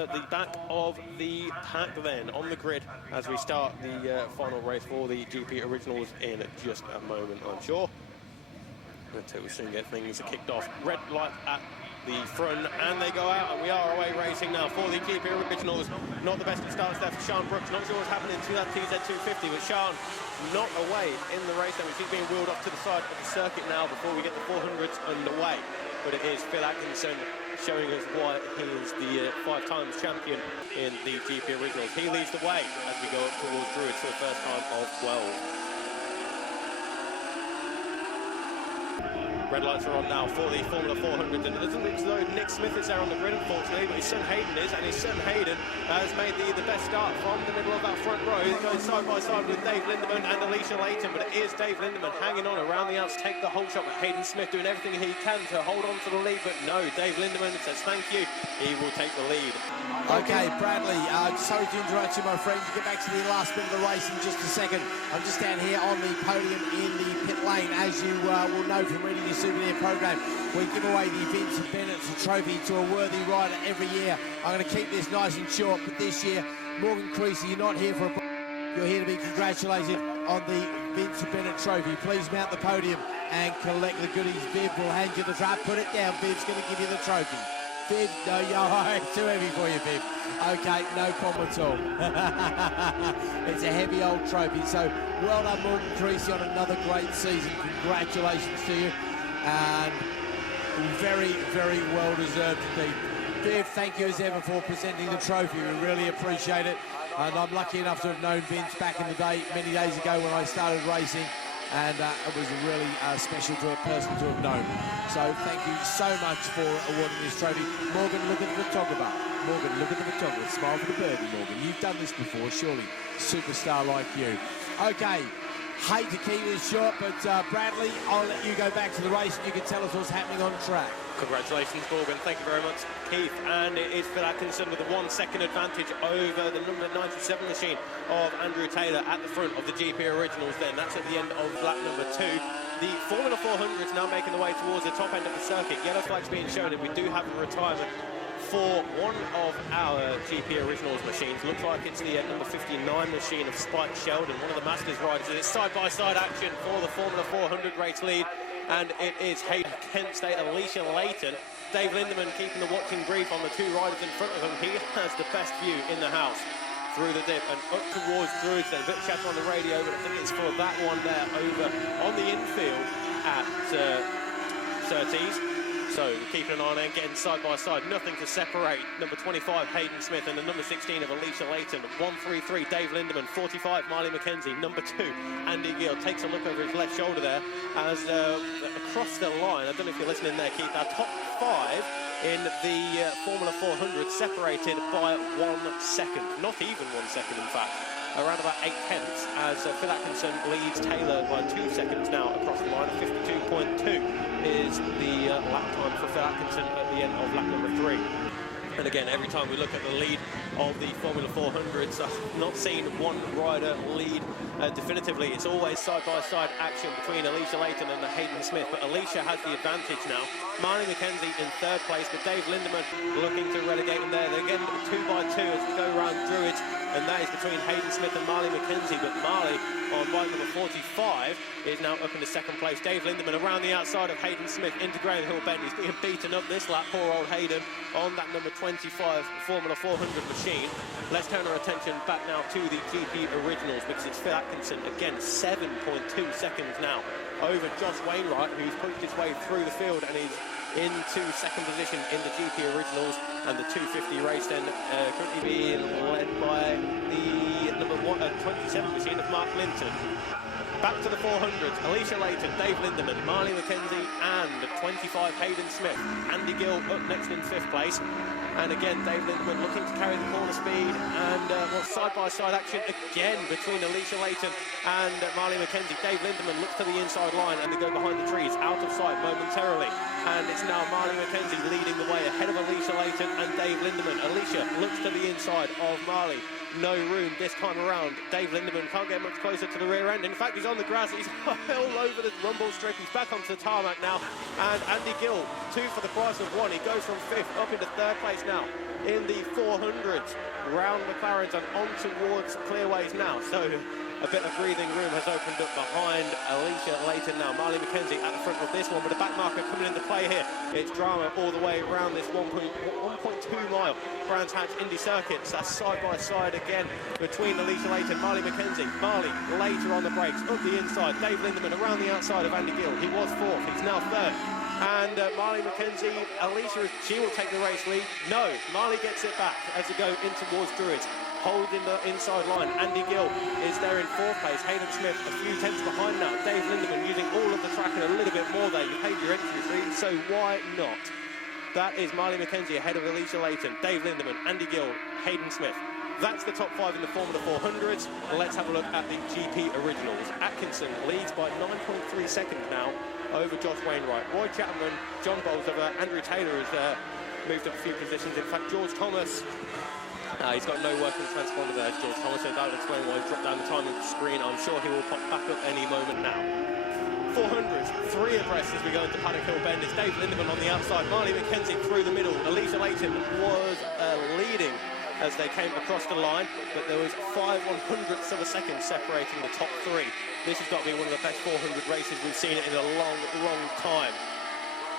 at the back of the pack then on the grid as we start the final race for the GP Originals in just a moment, I'm sure. Until we soon get things kicked off. Red light at the front, and they go out, and we are away racing now for the GP Originals. Not the best of starts there for Sean Brooks. Not sure what's happening to that TZ250, but Sean not away in the race, and we see being wheeled off to the side of the circuit now before we get the 400s underway. But it is Phil Atkinson showing us why he is the 5 times champion in the GP Originals. He leads the way as we go up towards Druids for the first time of 12. Red lights are on now for the Formula 400, and it doesn't look as though Nick Smith is there on the grid, unfortunately, but his son Hayden is, and his son Hayden has made the best start from the middle of that front row. He's going side by side with Dave Lindemann and Alicia Layton, but it is Dave Lindemann hanging on around the outs, take the whole shot with Hayden Smith doing everything he can to hold on to the lead, but no, Dave Lindemann says thank you, he will take the lead. Okay, Bradley, sorry to interrupt you, my friend. You get back to the last bit of the race in just a second. I'm just down here on the podium in the pit lane. As you will know from reading your souvenir program, we give away the Vincent Bennett trophy to a worthy rider every year. I'm going to keep this nice and short, but this year, Morgan Creasy, you're not here for a... You're here to be congratulated on the Vincent Bennett trophy. Please mount the podium and collect the goodies. Viv will hand you the trophy. Put it down, Viv's going to give you the trophy. Viv, no, it's too heavy for you, Viv. Okay, no problem at all. It's a heavy old trophy, so well done, Morgan Creasy, on another great season. Congratulations to you, and very, very well deserved indeed. Viv, thank you as ever for presenting the trophy. We really appreciate it, and I'm lucky enough to have known Vince back in the day, many days ago when I started racing, and it was a really special person to have known. So thank you so much for awarding this trophy. Morgan, look at the photographer. Morgan, look at the photographer. Smile for the birdie, Morgan. You've done this before, surely. Superstar like you. Okay, hate to keep this short, but Bradley, I'll let you go back to the race and you can tell us what's happening on track. Congratulations, Morgan. Thank you very much, Keith. And it is Phil Atkinson with a 1 second advantage over the number 97 machine of Andrew Taylor at the front of the GP Originals then. That's at the end of lap number 2. The Formula 400 is now making the way towards the top end of the circuit. Yellow flags being shown, and we do have a retirement for one of our GP Originals machines. Looks like it's the number 59 machine of Spike Sheldon, one of the Masters riders. It's side-by-side action for the Formula 400 race lead, and it is Hayden Kent State, Alicia Layton. Dave Lindemann keeping the watching brief on the 2 riders in front of him. He has the best view in the house through the dip and up towards Druids then. A bit of chatter on the radio, but I think it's for that one there over on the infield at Surtees. So keeping an eye on it, getting side by side, nothing to separate number 25 Hayden Smith and the number 16 of Alicia Layton. 133 Dave Lindemann, 45 Marley McKenzie, number 2 Andy Gill takes a look over his left shoulder there as across the line, I don't know if you're listening there, Keith, our top 5 in the Formula 400 separated by 1 second, not even 1 second in fact, around about 8 tenths as Phil Atkinson leads Taylor by 2 seconds now across the line. 52.2 is the lap time for Phil Atkinson at the end of lap number 3. And again, every time we look at the lead of the Formula 400s, I've not seen one rider lead definitively. It's always side-by-side action between Alicia Layton and Hayden Smith, but Alicia has the advantage now. Marley McKenzie in 3rd place, but Dave Lindemann looking to relegate him there. They're getting 2 by 2 as we go around Druids, and that is between Hayden Smith and Marley McKenzie, but Marley on bike number 45 is now up in the 2nd place. Dave Lindemann around the outside of Hayden Smith into Graham Hill Bend. He's being beaten up this lap, poor old Hayden, on that number 25 Formula 400 machine. Let's turn our attention back now to the GP Originals because it's Phil Atkinson, again, 7.2 seconds now over Josh Wainwright, who's punched his way through the field and is into 2nd position in the GP Originals, and the 250 race then currently being led by the number 27 machine of Mark Linton. Back to the 400s, Alicia Layton, Dave Lindemann, Marley McKenzie and 25 Hayden Smith. Andy Gill up next in 5th place. And again, Dave Lindemann looking to carry the corner speed, and side-by-side action again between Alicia Layton and Marley McKenzie. Dave Lindemann looks to the inside line and they go behind the trees, out of sight momentarily. And it's now Marley McKenzie leading the way ahead of Alicia Layton and Dave Lindemann. Alicia looks to the inside of Marley. No room this time around. Dave Lindemann can't get much closer to the rear end. In fact, he's on the grass. He's all over the rumble strip. He's back onto the tarmac now. And Andy Gill, 2 for the price of 1. He goes from 5th up into 3rd place now in the 400s. Round McLarens and on towards Clearways now. So a bit of breathing room has opened up behind Alicia Layton now. Marley McKenzie at the front of this one, but a back marker coming into play here. It's drama all the way around this 1.2 mile Brands Hatch Indy Circuit. So that's side by side again between Alicia Layton, Marley McKenzie. Marley later on the brakes, up the inside. Dave Lindemann around the outside of Andy Gill. He was 4th, he's now 3rd. And Marley McKenzie, Alicia, she will take the race lead. No, Marley gets it back as they go in towards Druids. Holding the inside line. Andy Gill is there in 4th place. Hayden Smith a few tenths behind now. Dave Lindemann using all of the track and a little bit more there. You paid your entry fee, so why not? That is Marley McKenzie ahead of Alicia Layton, Dave Lindemann, Andy Gill, Hayden Smith. That's the top 5 in the Formula 400s. Let's have a look at the GP Originals. Atkinson leads by 9.3 seconds now over Josh Wainwright. Roy Chapman, John Bolsover, Andrew Taylor has moved up a few positions. In fact, George Thomas, he's got no working transponder there, George Thomas, so that'll explain why he's dropped down the timing screen. I'm sure he will pop back up any moment now. 400s, 3 abreast as we go into Paddock Hill Bend. It's Dave Lindemann on the outside, Marley McKenzie through the middle. Alicia Layton was leading as they came across the line, but there was 5/100ths of a second separating the top 3. This has got to be one of the best 400 races we've seen in a long, long time.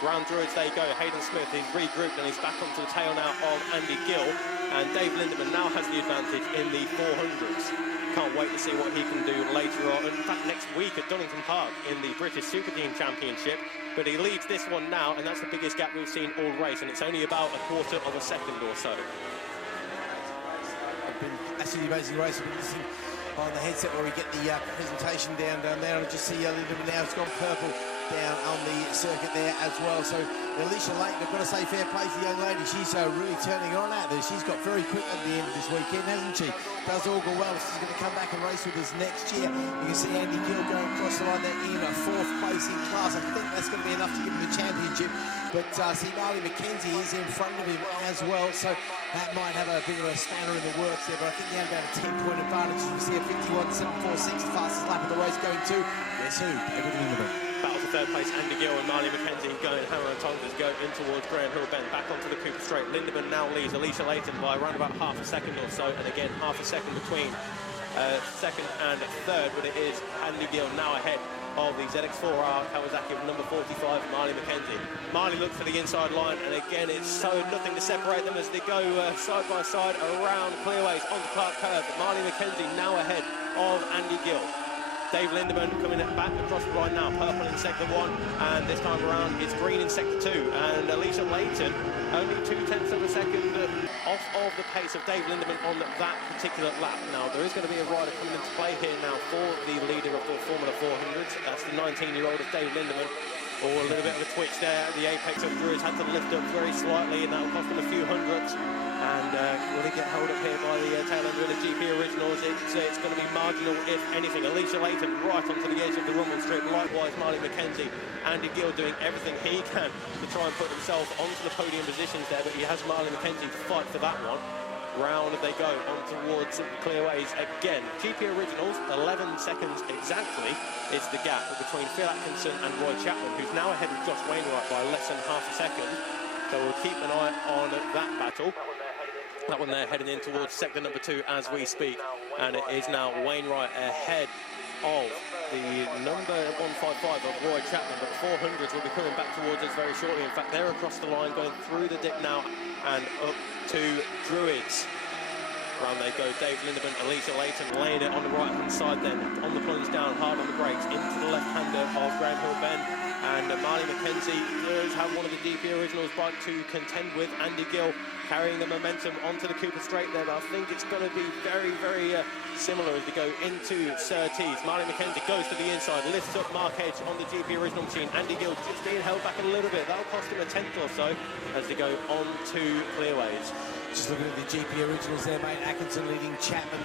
Round Druids they go. Hayden Smith is regrouped and he's back onto the tail now of Andy Gill. And Dave Lindemann now has the advantage in the 400s. Can't wait to see what he can do later on. In fact, next week at Donington Park in the British Super Team Championship. But he leads this one now, and that's the biggest gap we've seen all race. And it's only about a quarter of a second or so. Absolutely amazing race. I've been listening on the headset where we get the presentation down there. I just see Lindemann now. It's gone purple down on the circuit there as well. So Alicia Layton, I've got to say fair play to the young lady. She's really turning on out there. She's got very quick at the end of this weekend, hasn't she? Does all go well. She's going to come back and race with us next year. You can see Andy Gill going across the line there in a 4th place in class. I think that's going to be enough to give him the championship. But see, Marley McKenzie is in front of him as well. So that might have a bit of a spanner in the works there. But I think they have about a 10-point advantage. You can see a 51.746, the fastest lap of the race going to. Guess who? David Lindemann. Battle for 3rd place, Andy Gill and Marley McKenzie going hammer and tongs as go in towards Graham Hill Bend, back onto the Cooper Straight. Lindemann now leads Alicia Layton by around about half a second or so, and again half a second between 2nd and 3rd, but it is Andy Gill now ahead of the ZX4R Kawasaki of number 45, Marley McKenzie. Marley looks for the inside line, and again it's so nothing to separate them as they go side by side around Clearways onto Clark Curve. Marley McKenzie now ahead of Andy Gill. Dave Lindemann coming back across the line now, purple in sector 1, and this time around it's green in sector 2, and Alicia Layton only 0.2 of a second off of the pace of Dave Lindemann on that particular lap. Now there is going to be a rider coming into play here now for the leader of the Formula 400s. That's the 19-year-old of Dave Lindemann. Oh, a little bit of a twitch there. The apex of Druids had to lift up very slightly, and that will cost him a few hundredths. And will he get held up here by the tail end of the GP Originals? It's going to be marginal, if anything. Alicia Layton right onto the edge of the rumble strip. Likewise, Marley McKenzie. Andy Gill doing everything he can to try and put himself onto the podium positions there, but he has Marley McKenzie to fight for that one. Round they go on towards Clearways again. GP Originals, 11 seconds exactly is the gap between Phil Atkinson and Roy Chapman, who's now ahead of Josh Wainwright by less than half a second. So we'll keep an eye on that battle. That one there heading in towards sector number 2 as we speak. And it is now Wainwright ahead of the number 155 of Roy Chapman, but the 400s will be coming back towards us very shortly. In fact, they're across the line, going through the dip now and up to Druids. Around they go, Dave Lindemann, Alicia Layton laying it on the right-hand side then, on the plunge down, hard on the brakes, into the left-hander of Graham Hill Bend. And Marley McKenzie does have one of the GP Originals bike to contend with. Andy Gill carrying the momentum onto the Cooper Straight there, but I think it's going to be very, very similar as we go into Surtees. Marley McKenzie goes to the inside, lifts up Mark Edge on the GP Original machine. Andy Gill just being held back a little bit. That'll cost him a tenth or so as they go on to Clearways. Just looking at the GP Originals there, mate. Atkinson leading Chapman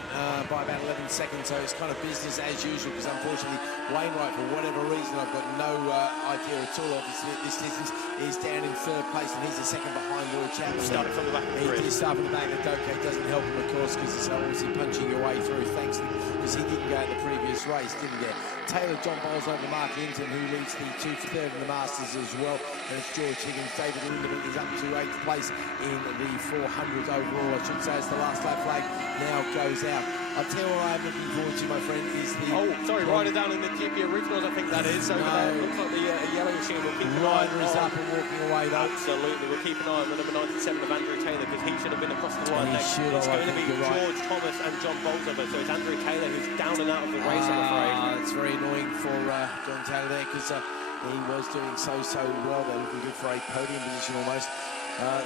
by about 11 seconds, so it's kind of business as usual because unfortunately Wainwright, for whatever reason, I've got no idea at all. Obviously, at this distance, is down in third place, and he's a second behind Roy Chapman. Started from the back of the He grid. did start from the back of the Doke. Doesn't help him, of course, because it's obviously punching your way through, thanks to because he didn't go at the previous race, didn't he? Taylor John Bowles over Mark Linton, who leads the 2-3rd in the Masters as well. And it's George Higgins. David Lindemann is up to 8th place in the 400s overall. I should say as the last lap flag now goes out. I'll tell you what I'm looking forward to, my friend, is the... Oh, sorry, Ryder down in the GP Originals, I think that is. So looks like the yellow machine will keep an eye Ryder is on. up and walking away, though. Absolutely, we'll keep an eye on the number 97 of Andrew Taylor, because he should have been across the line next. Should, it's going to be you're right. George Thomas and John Bolsover, so it's Andrew Taylor who's down and out of the race, I'm afraid. It's very annoying for John Taylor there, because he was doing so well. They're looking good for a podium position almost.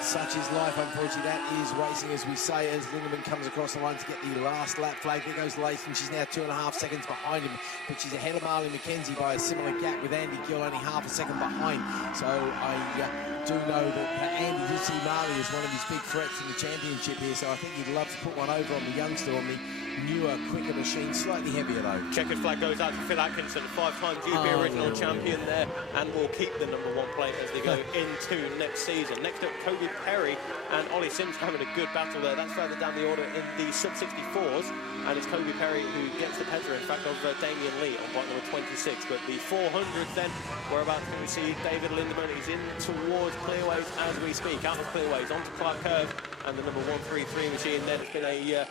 Such is life, unfortunately. That is racing, as we say, as Lindemann comes across the line to get the last lap flag. There goes Layton. She's now 2.5 seconds behind him, but she's ahead of Marley McKenzie by a similar gap, with Andy Gill only half a second behind. So I do know that Andy did see Marley as one of his big threats in the championship here, so I think he'd love to put one over on the youngster, on the newer, quicker machine, slightly heavier though. Checkered flag goes out to Phil Atkinson, 5-time GP original champion there, and will keep the number 1 plate as they go into next season. Next up, Kobe Perry and Ollie Sims having a good battle there. That's further down the order in the sub-64s, and it's Kobe Perry who gets the Pedra, in fact, of Damien Lee on bike number 26. But the 400 then, we're about to see David Lindemann. He's in towards clearways as we speak, out of clearways, onto Clark Curve, and the number 133 machine then. It's been a